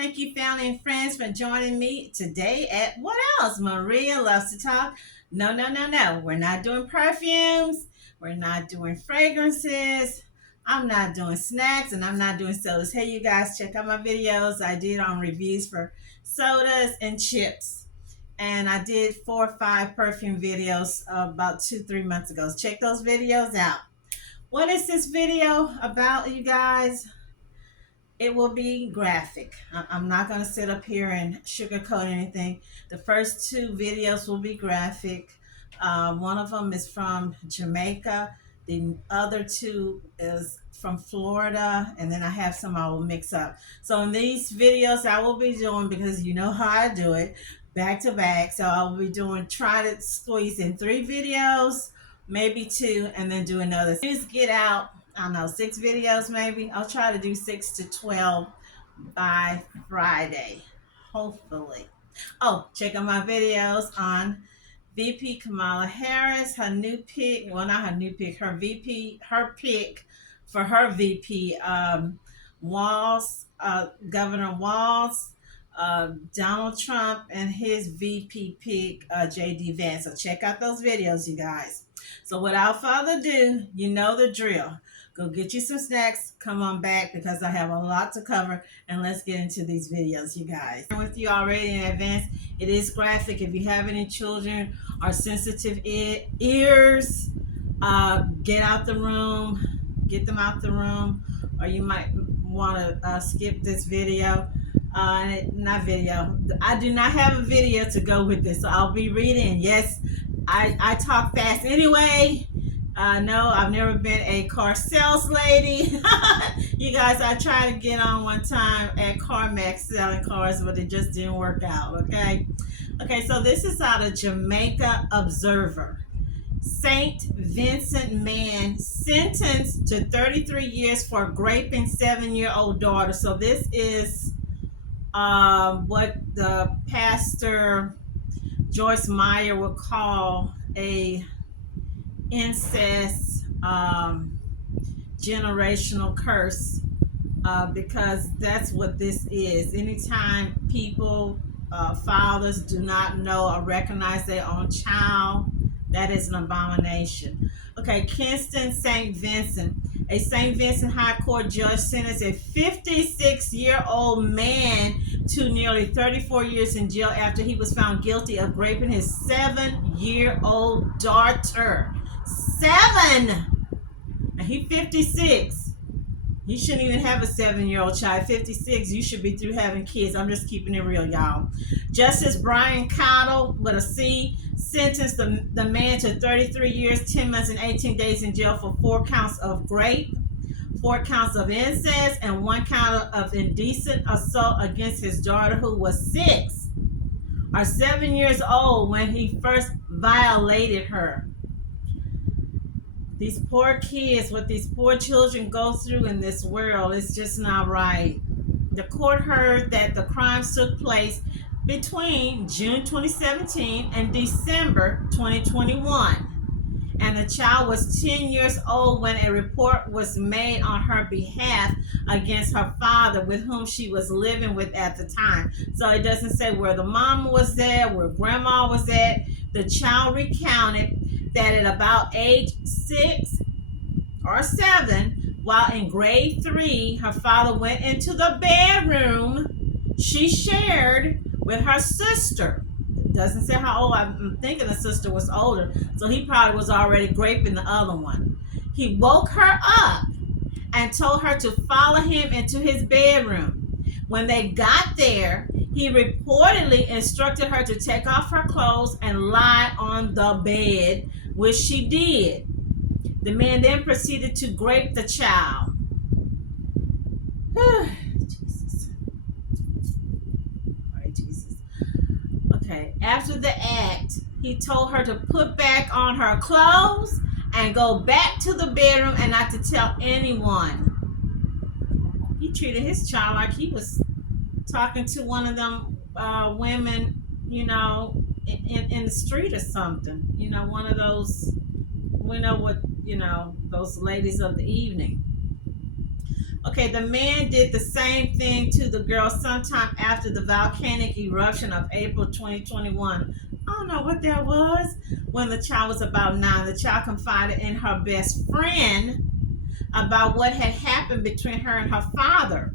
Thank you, family and friends, for joining me today at What Else? Maria loves to talk. No, no, no, no. We're not doing perfumes. We're not doing fragrances. I'm not doing snacks and I'm not doing sodas. Hey, you guys, check out my videos I did on reviews for sodas and chips. And I did 4 or 5 perfume videos about 2, 3 months ago. Check those videos out. What is this video about, you guys? It will be graphic. I'm not going to sit up here and sugarcoat anything. The first 2 videos will be graphic. One of them is from Jamaica. The other 2 is from Florida. And then I have some I will mix up. So in these videos I will be doing, because you know how I do it, back to back. So I will be doing, try to squeeze in 3 videos, maybe 2, and then do another. Just get out, I don't know, 6 videos maybe. I'll try to do 6 to 12 by Friday, hopefully. Oh, check out my videos on VP Kamala Harris, her new pick, well, not her new pick, her pick for her VP, Walz, Governor Walz, Donald Trump, and his VP pick, JD Vance. So check out those videos, you guys. So without further ado, you know the drill. Go get you some snacks, come on back, because I have a lot to cover, and let's get into these videos, you guys. I'm with you already in advance. It is graphic. If you have any children or sensitive ears, get out the room, get them out the room, or you might want to skip this video. Not video. I do not have a video to go with this, so I'll be reading. Yes, I talk fast anyway. No, I've never been a car sales lady. You guys, I tried to get on one time at CarMax selling cars, but it just didn't work out, okay? Okay, so this is out of Jamaica Observer. St. Vincent man sentenced to 33 years for gRaping 7-year-old daughter. So this is what the pastor Joyce Meyer would call a incest generational curse, because that's what this is. Anytime people, fathers, do not know or recognize their own child, that is an abomination. Okay, Kinston St. Vincent. A St. Vincent High Court judge sentenced a 56-year-old man to nearly 34 years in jail after he was found guilty of gRaping his 7-year-old daughter. 7! And he's 56. You shouldn't even have a 7-year-old child. 56, you should be through having kids. I'm just keeping it real, y'all. Justice Brian Cottle, with a C, sentenced the man to 33 years, 10 months, and 18 days in jail for 4 counts of rape, 4 counts of incest, and 1 count of indecent assault against his daughter, who was 6 or 7 years old when he first violated her. These poor kids, what these poor children go through in this world, is just not right. The court heard that the crimes took place between June 2017 and December 2021. And the child was 10 years old when a report was made on her behalf against her father, with whom she was living with at the time. So it doesn't say where the mama was at, where grandma was at. The child recounted that at about age 6 or 7, while in grade 3, her father went into the bedroom she shared with her sister. It doesn't say how old. I'm thinking the sister was older, so he probably was already gRaping the other one. He woke her up and told her to follow him into his bedroom. When they got there, he reportedly instructed her to take off her clothes and lie on the bed, which she did. The man then proceeded to gRape the child. Jesus. All right, Jesus. Okay, after the act, he told her to put back on her clothes and go back to the bedroom and not to tell anyone. He treated his child like he was talking to one of them women, you know, in the street or something. You know, one of those, we know what, you know, those ladies of the evening. Okay, the man did the same thing to the girl sometime after the volcanic eruption of April 2021. I don't know what that was. When the child was about 9, the child confided in her best friend about what had happened between her and her father.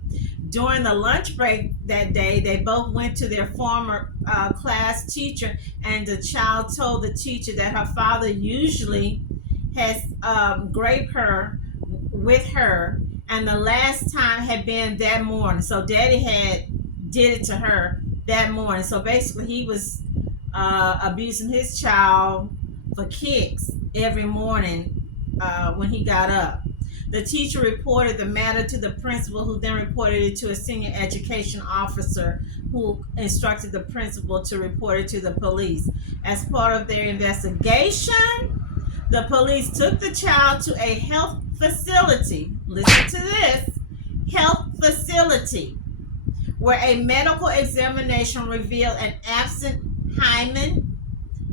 During the lunch break that day, they both went to their former class teacher, and the child told the teacher that her father usually has graped her with her, and the last time had been that morning. So daddy had did it to her that morning. So basically, he was abusing his child for kicks every morning when he got up. The teacher reported the matter to the principal, who then reported it to a senior education officer, who instructed the principal to report it to the police. As part of their investigation, the police took the child to a health facility. Listen to this: health facility, where a medical examination revealed an absent hymen,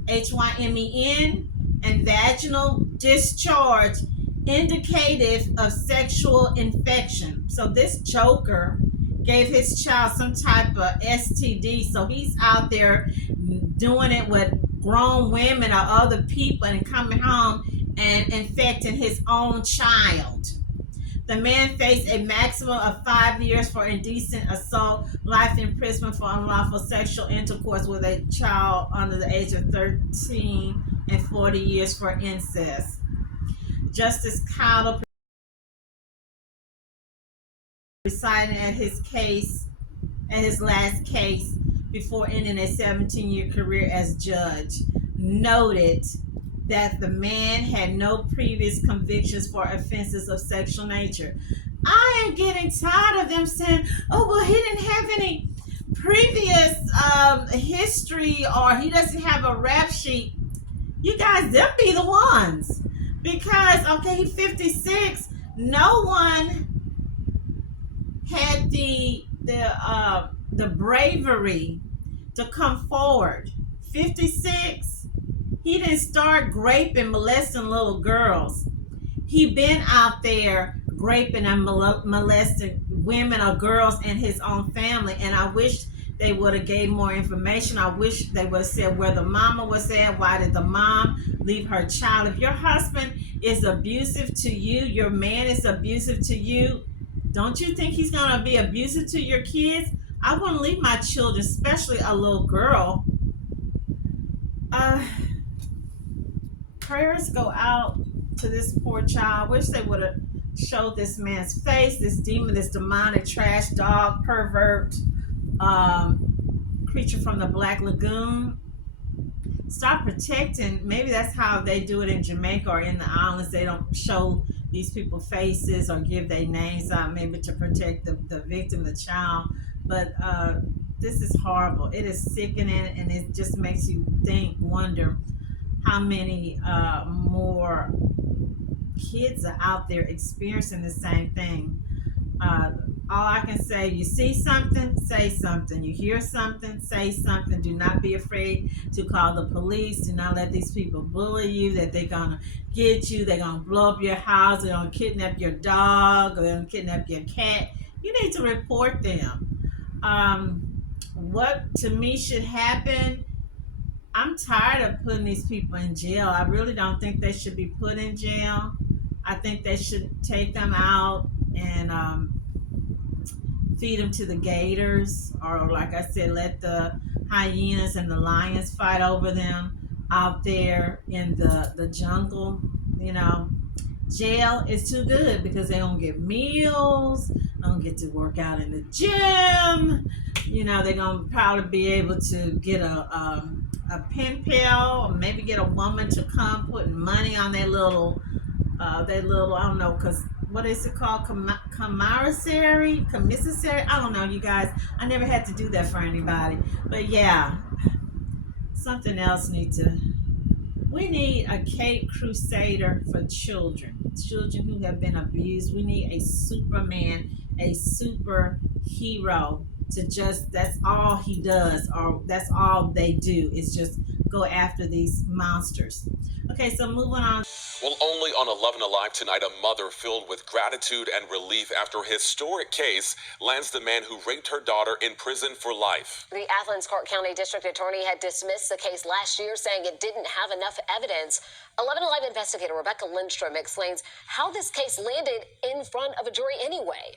HYMEN, and vaginal discharge indicative of sexual infection. So this joker gave his child some type of STD. So he's out there doing it with grown women or other people and coming home and infecting his own child. The man faced a maximum of 5 years for indecent assault, life imprisonment for unlawful sexual intercourse with a child under the age of 13, and 40 years for incest. Justice Cowder presiding at his last case before ending a 17-year career as judge, noted that the man had no previous convictions for offenses of sexual nature. I am getting tired of them saying, oh, well, he didn't have any previous history, or he doesn't have a rap sheet. You guys, them be the ones. Because, okay, he's 56. No one had the bravery to come forward. 56. He didn't start graping, molesting little girls. He been out there graping and molesting women or girls in his own family. And I wish they would have gave more information. I wish they would have said where the mama was at. Why did the mom leave her child? If your husband is abusive to you, your man is abusive to you, don't you think he's going to be abusive to your kids? I wouldn't leave my children, especially a little girl. Prayers go out to this poor child. Wish they would have showed this man's face, this demon, this demonic trash dog, pervert, creature from the Black Lagoon. Stop protecting. Maybe that's how they do it in Jamaica or in the islands. They don't show these people faces or give their names out, maybe to protect the victim, the child. But this is horrible. It is sickening, and it just makes you wonder how many more kids are out there experiencing the same thing. All I can say, you see something, say something. You hear something, say something. Do not be afraid to call the police. Do not let these people bully you, that they're going to get you. They're going to blow up your house. They're going to kidnap your dog. Or they're going to kidnap your cat. You need to report them. What to me should happen, I'm tired of putting these people in jail. I really don't think they should be put in jail. I think they should take them out and feed them to the gators, or like I said, let the hyenas and the lions fight over them out there in the jungle. You know, jail is too good because they don't get meals, don't get to work out in the gym. You know, they're gonna probably be able to get a pen pal, or maybe get a woman to come putting money on their little I don't know, because what is it called? Commissary? I don't know, you guys. I never had to do that for anybody. But yeah, something else we need a Cape Crusader for children who have been abused. We need a Superman, a superhero that's all he does, or that's all they do, is just go after these monsters. Okay, so moving on. Well, only on 11 Alive tonight, a mother filled with gratitude and relief after a historic case lands the man who raped her daughter in prison for life. The Athens Clark County District Attorney had dismissed the case last year, saying it didn't have enough evidence. 11 Alive investigator Rebecca Lindstrom explains how this case landed in front of a jury anyway.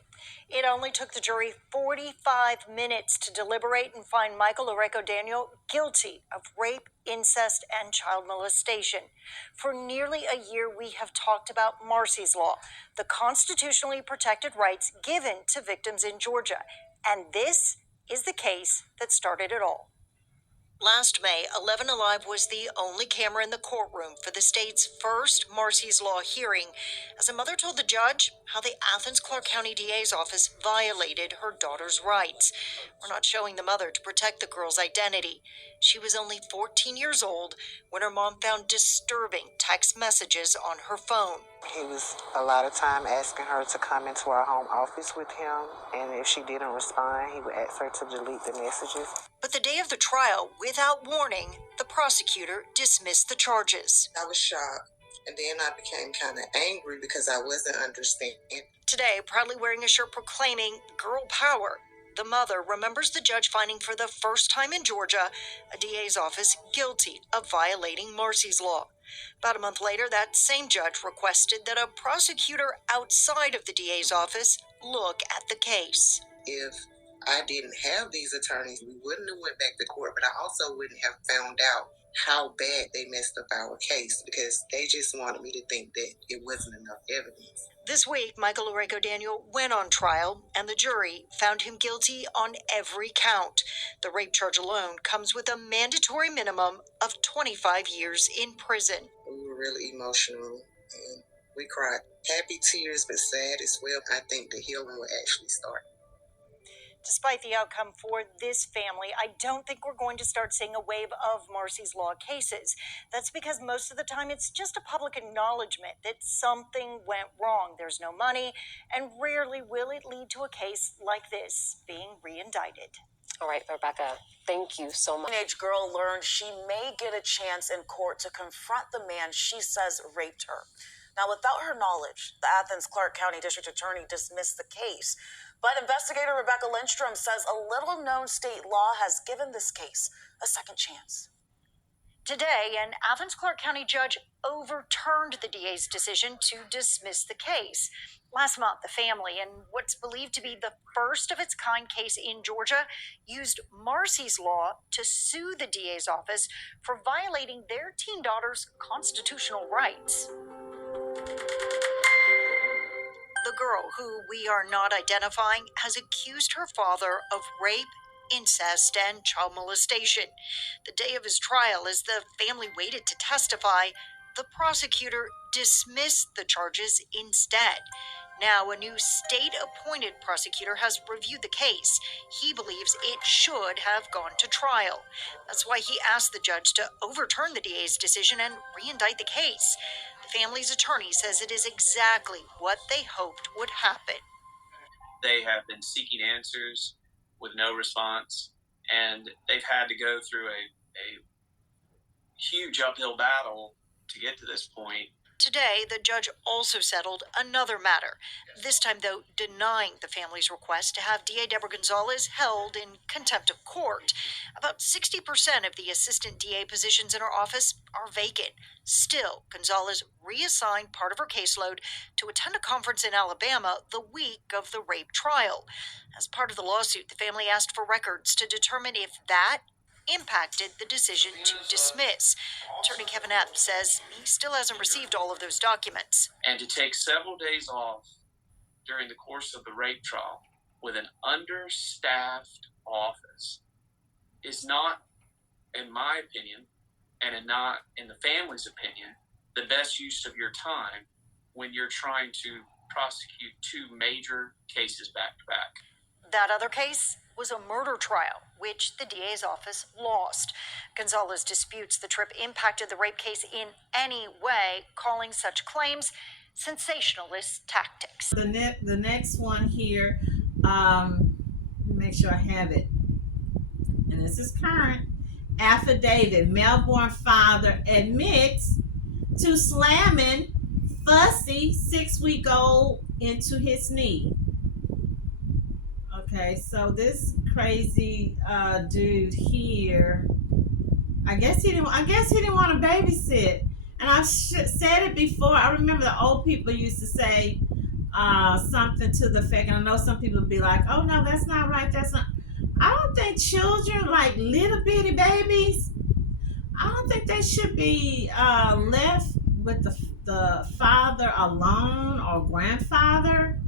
It only took the jury 45 minutes to deliberate and find Michael Daniel guilty of rape, incest, and child molestation. For nearly a year, we have talked about Marsy's Law, the constitutionally protected rights given to victims in Georgia. And this is the case that started it all. Last May, 11 Alive was the only camera in the courtroom for the state's first Marsy's Law hearing, as a mother told the judge how the Athens Clark County DA's office violated her daughter's rights. We're not showing the mother to protect the girl's identity. She was only 14 years old when her mom found disturbing text messages on her phone. He was a lot of time asking her to come into our home office with him, and if she didn't respond, he would ask her to delete the messages. But the day of the trial, without warning, the prosecutor dismissed the charges. I was shocked, and then I became kind of angry because I wasn't understanding. Today, proudly wearing a shirt proclaiming girl power, the mother remembers the judge finding for the first time in Georgia a DA's office guilty of violating Marsy's Law. About a month later, that same judge requested that a prosecutor outside of the DA's office look at the case. If I didn't have these attorneys, we wouldn't have went back to court, but I also wouldn't have found out how bad they messed up our case because they just wanted me to think that it wasn't enough evidence. This week, Michael Daniel went on trial, and the jury found him guilty on every count. The rape charge alone comes with a mandatory minimum of 25 years in prison. We were really emotional, and we cried. Happy tears, but sad as well. I think the healing will actually start. Despite the outcome for this family, I don't think we're going to start seeing a wave of Marsy's Law cases. That's because most of the time it's just a public acknowledgement that something went wrong. There's no money, and rarely will it lead to a case like this being re-indicted. All right, Rebecca, thank you so much. Teenage girl learned she may get a chance in court to confront the man she says raped her. Now, without her knowledge, the Athens Clark County District Attorney dismissed the case. But investigator Rebecca Lindstrom says a little-known state law has given this case a second chance. Today, an Athens Clark County judge overturned the DA's decision to dismiss the case. Last month, the family, in what's believed to be the first of its kind case in Georgia, used Marsy's Law to sue the DA's office for violating their teen daughter's constitutional rights. The girl, who we are not identifying, has accused her father of rape, incest, and child molestation. The day of his trial, as the family waited to testify, the prosecutor dismissed the charges instead. Now, a new state-appointed prosecutor has reviewed the case. He believes it should have gone to trial. That's why he asked the judge to overturn the DA's decision and re-indict the case. The family's attorney says it is exactly what they hoped would happen. They have been seeking answers with no response, and they've had to go through a huge uphill battle to get to this point. Today, the judge also settled another matter, this time, though, denying the family's request to have DA Deborah Gonzalez held in contempt of court. About 60% of the assistant DA positions in her office are vacant. Still, Gonzalez reassigned part of her caseload to attend a conference in Alabama the week of the rape trial. As part of the lawsuit, the family asked for records to determine if that impacted the decision to dismiss. Attorney Kevin Epps says he still hasn't received all of those documents. And to take several days off during the course of the rape trial with an understaffed office is not, in my opinion, and not in the family's opinion, the best use of your time when you're trying to prosecute two major cases back to back. That other case was a murder trial, which the DA's office lost. Gonzalez disputes the trip impacted the rape case in any way, calling such claims sensationalist tactics. The next one here, make sure I have it. And this is current. Affidavit. Melbourne father admits to slamming fussy 6-week-old into his knee. Okay, so this crazy dude here, I guess he didn't want to babysit. And I've said it before. I remember the old people used to say something to the effect, and I know some people would be like, "Oh no, that's not right. That's not." I don't think children, like little bitty babies, I don't think they should be left with the father alone or grandfather.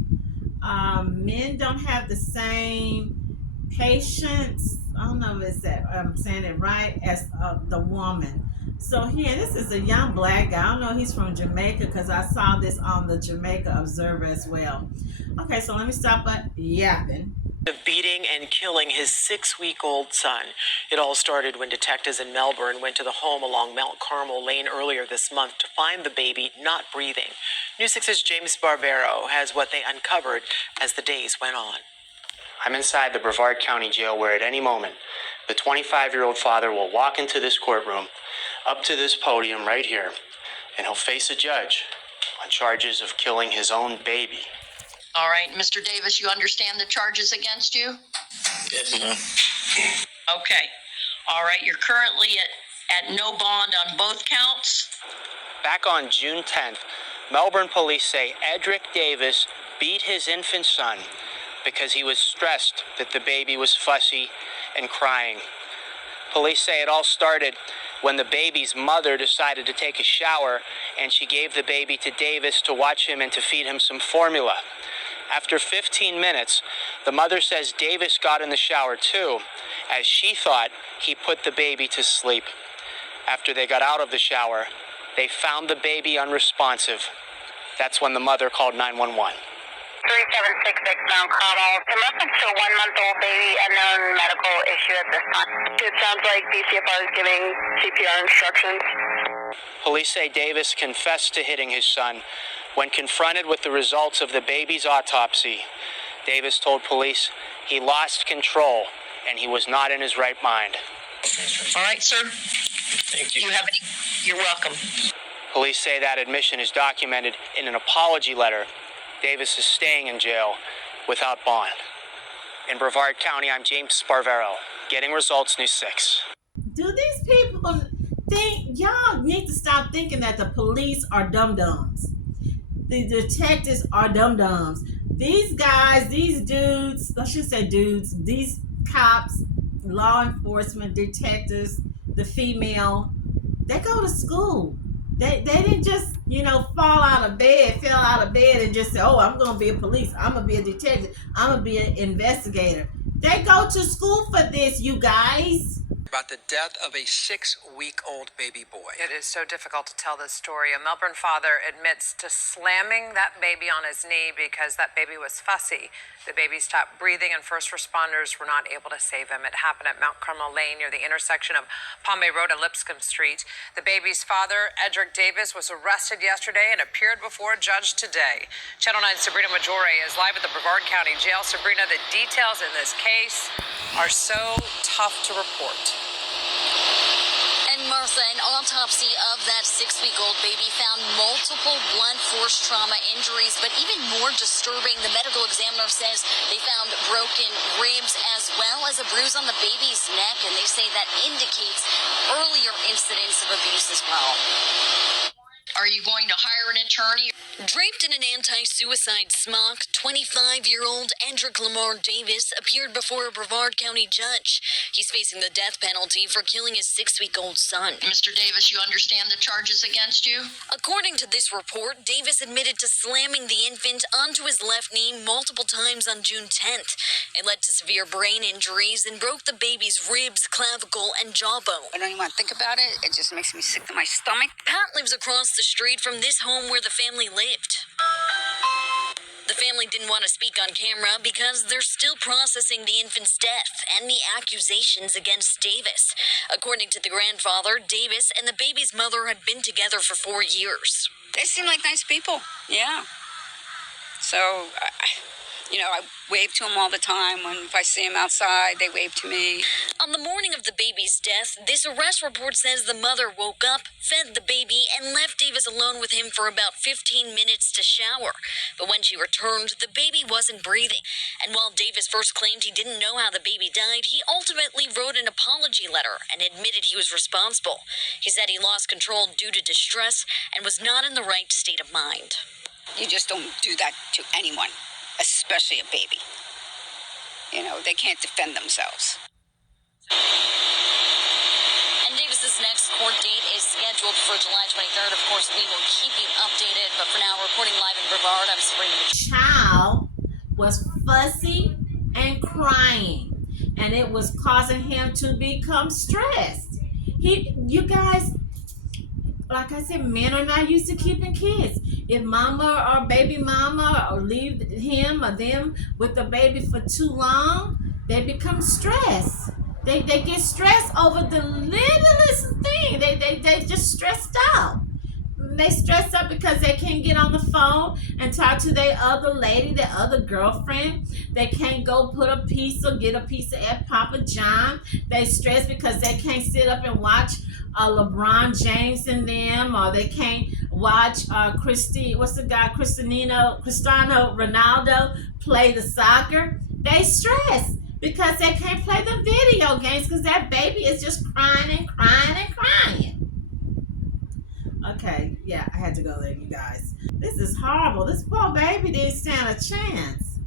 Men don't have the same patience. I don't know if I'm saying it right, as the woman. So here, this is a young black guy. I don't know, he's from Jamaica because I saw this on the Jamaica Observer as well. Okay, so let me stop yapping. Of beating and killing his 6-week-old son. It all started when detectives in Melbourne went to the home along Mount Carmel Lane earlier this month to find the baby not breathing. News 6's James Barbero has what they uncovered as the days went on. I'm inside the Brevard County Jail where at any moment, the 25-year-old father will walk into this courtroom, up to this podium right here, and he'll face a judge on charges of killing his own baby. All right, Mr. Davis, you understand the charges against you? Yes, ma'am. Okay. All right, you're currently at no bond on both counts? Back on June 10th, Melbourne police say Edrick Davis beat his infant son because he was stressed that the baby was fussy and crying. Police say it all started when the baby's mother decided to take a shower and she gave the baby to Davis to watch him and to feed him some formula. After 15 minutes, the mother says Davis got in the shower too, as she thought he put the baby to sleep. After they got out of the shower, they found the baby unresponsive. That's when the mother called 911. 3766 Mount Carmel. In reference to a 1-month-old baby, unknown medical issue at this time. It sounds like BCFR is giving CPR instructions. Police say Davis confessed to hitting his son. When confronted with the results of the baby's autopsy, Davis told police he lost control and he was not in his right mind. All right, sir. Thank you. Do you have any? You're welcome. Police say that admission is documented in an apology letter. Davis is staying in jail without bond. In Brevard County, I'm James Sparvero, getting results, News 6. Do these people think, y'all need to stop thinking that the police are dum-dums. The detectives are dum-dums. These guys, these dudes, I should say dudes, these cops, law enforcement, detectives, the female, they go to school. They didn't just, fell out of bed and just say, oh, I'm going to be a police. I'm going to be a detective. I'm going to be an investigator. They go to school for this, you guys. About the death of a 6-week-old baby boy. It is so difficult to tell this story. A Melbourne father admits to slamming that baby on his knee because that baby was fussy. The baby stopped breathing and first responders were not able to save him. It happened at Mount Carmel Lane near the intersection of Palm Bay Road and Lipscomb Street. The baby's father, Edrick Davis, was arrested yesterday and appeared before a judge today. Channel 9's Sabrina Majore is live at the Brevard County Jail. Sabrina, the details in this case are so tough to report. And Martha, an autopsy of that 6-week-old baby found multiple blunt force trauma injuries, but even more disturbing, the medical examiner says they found broken ribs as well as a bruise on the baby's neck, and they say that indicates earlier incidents of abuse as well. Are you going to hire an attorney? Draped in an anti-suicide smock, 25-year-old Edrick Davis appeared before a Brevard County judge. He's facing the death penalty for killing his 6-week-old son. Mr. Davis, you understand the charges against you? According to this report, Davis admitted to slamming the infant onto his left knee multiple times on June 10th. It led to severe brain injuries and broke the baby's ribs, clavicle, and jawbone. I don't even want to think about it. It just makes me sick to my stomach. Pat lives across the street from this home where the family lived. The family didn't want to speak on camera because they're still processing the infant's death and the accusations against Davis. According to the grandfather, Davis and the baby's mother had been together for 4 years. They seem like nice people. Yeah. So You know, I wave to them all the time. If I see them outside, they wave to me. On the morning of the baby's death, this arrest report says the mother woke up, fed the baby, and left Davis alone with him for about 15 minutes to shower. But when she returned, the baby wasn't breathing. And while Davis first claimed he didn't know how the baby died, he ultimately wrote an apology letter and admitted he was responsible. He said he lost control due to distress and was not in the right state of mind. You just don't do that to anyone, especially a baby. You know, they can't defend themselves. And Davis's next court date is scheduled for July 23rd. Of course, we will keep you updated. But for now, reporting live in Brevard, I'm Sabrina. Child was fussy and crying, and it was causing him to become stressed. You guys, like I said, men are not used to keeping kids. If mama or baby mama or leave him or them with the baby for too long, they become stressed. They get stressed over the littlest thing. They just stressed out. They stressed out because they can't get on the phone and talk to their other lady, their other girlfriend. They can't go get a pizza at Papa John. They stressed because they can't sit up and watch LeBron James and them, or they can't watch Cristiano Ronaldo play the soccer. They stress because they can't play the video games because that baby is just crying and crying and crying. Okay, yeah, I had to go there, you guys. This is horrible. This poor baby didn't stand a chance.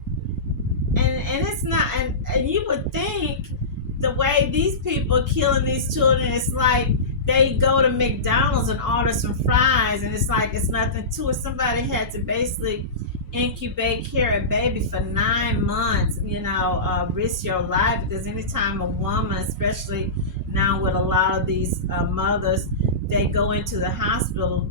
And it's not, and you would think the way these people are killing these children, it's like they go to McDonald's and order some fries, and it's like it's nothing to it. Somebody had to basically incubate, carry a baby for 9 months, risk your life, because anytime a woman, especially now with a lot of these mothers, they go into the hospital,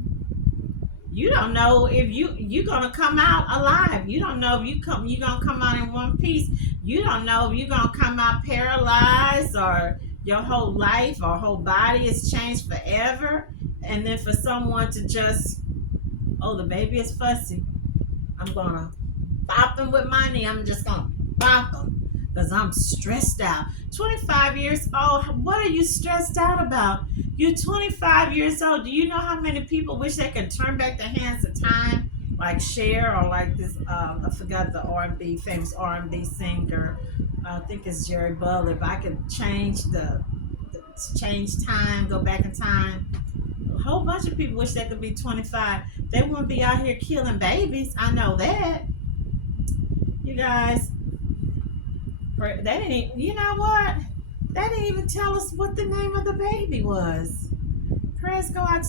you don't know if you're gonna come out alive. You don't know if you're gonna come out in one piece. You don't know if you're gonna come out paralyzed, or your whole life or whole body is changed forever. And then for someone to just, oh, the baby is fussy, I'm gonna bop them with my knee. I'm just gonna bop them because I'm stressed out. 25 years old, what are you stressed out about? You're 25 years old. Do you know how many people wish they could turn back the hands of time, like Cher, or like this, I forgot the famous R&B singer, I think it's Jerry Butler. If I could change change time, go back in time, a whole bunch of people wish they could be 25. They wouldn't be out here killing babies. I know that. You guys, they didn't, you know what? They didn't even tell us what the name of the baby was. Prayers go out to